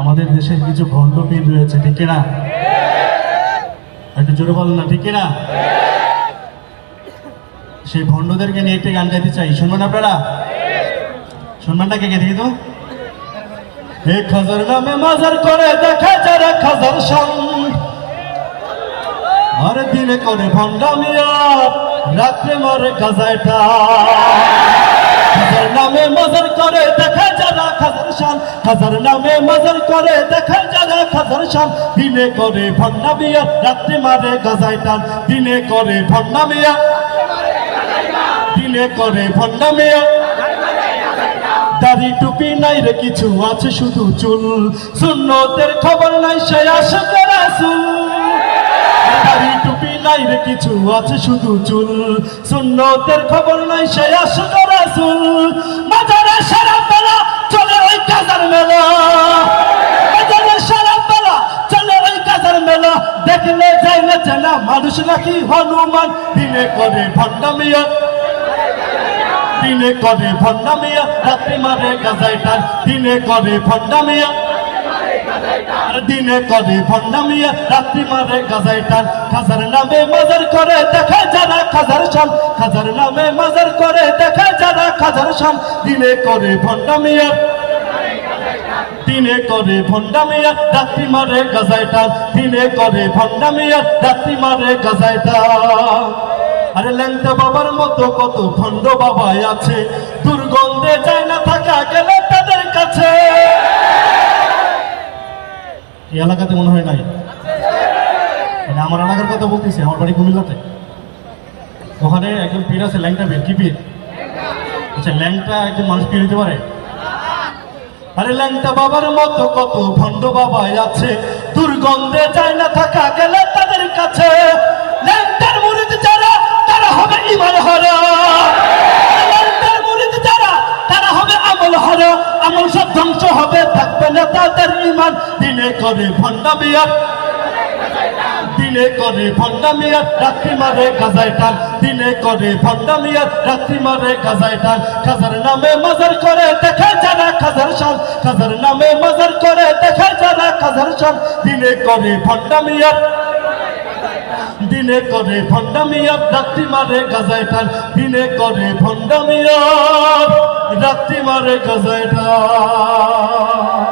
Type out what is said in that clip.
আমাদের দেশের কিছু ভণ্ড পীর রয়েছে, ঠিক না? একটু জোরে বলেন না, ঠিক না? সেই ভণ্ডদেরকে নিয়ে একটা গান গাইতে চাই, শুনবেন আপনারা? শুনবেন না? কে কে দেখি তো। 1000 নামে মাজার করে দেখা যারা খাজার সং, আর দিনে করে ভণ্ডামিয়া, রাত্রে মারে গাজায়টা। 1000 নামে মাজার করে দেখা যারা খাজার শান, 1000 নামে মাজার করে দেখা যারা খাজার শান, দিনে করে ভণ্ডামিয়া, রাত্রে মারে গাজায়টা। দিনে করে ভণ্ডামিয়া, দিনে করে ভণ্ডামিয়া, দাড়ি টুপি নাই রে কিছু আছে শুধু চুল, সুন্নতের খবর নাই সে আশিক রাসূল। দাড়ি টুপি নাই রে কিছু আছে শুধু চুল, সুন্নতের খবর নাই সে আশিক রাসূল। মাজারে সারা বেলা চলে ওই কাজার মেলা, মাজারে সারা বেলা চলে ওই কাজার মেলা, দেখলে যায় না চেনা মানুষ নাকি হনুমান। দিনে করে ভণ্ডামিয়া, দিনে করে ভণ্ডামিয়া, রাত্রি মারে গাজায় টান। দিনে করে ভণ্ডামিয়া, দিনে করে ভণ্ডামিয়া, রাত্রি মারে গাজায় টান। খাজার নামে মাজার করে দেখা যারা খাজার শান, খাজার নামে মাজার করে দেখা যারা খাজার শান, দিনে করে ভণ্ডামিয়া, দিনে করে ভণ্ডামিয়া, রাত্রি মারে গাজায় টান। দিনে করে ভণ্ডামিয়া, রাত্রি মারে গাজায় টান। আরে ল্যাংটা বাবার মতো কত ভণ্ড বাবাই আছে, দুর্গন্ধে যায় না থাকা গেলে তাদের কাছে। এই এলাকাতে মনে হয় নাই, আমার এলাকার কথা বলতেছি, আমার বাড়ি কুমিল্লাতে। ওখানে একজন পীর আছে, ল্যাংটা পীর। কি পীর? আচ্ছা, ল্যাংটা একজন মানুষ পীর হতে পারে? আরে ল্যাংটা বাবার মতো কত ভণ্ড বাবাই আছে, দুর্গন্ধে যায় না থাকা গেলে তাদের কাছে। ল্যাংটার মুরিদ যারা তারা হবে ঈমান হারা, ল্যাংটার মুরিদ যারা তারা হবে আমল হারা, আমল সব ধ্বংস হবে, থাকবে না তাদের ঈমান। দিনে করে ভণ্ডামিয়া, দিনে করে ভণ্ডামিয়া, রাত্রি মারে গাজায় টান। দিনে করে ভণ্ডামিয়া, রাত্রি মারে গাজায় টান। খাজার নামে মাজার করে দেখা যারা খাজার শান, খাজার নামে মাজার করে দেখা যারা খাজার শান, দিনে করে ভণ্ডামিয়া, দিনে করে ভণ্ডামিয়া, রাত্রি মারে গাজায় টান। দিনে করে ভণ্ডামিয়া, রাত্রি মারে গাজায় টান।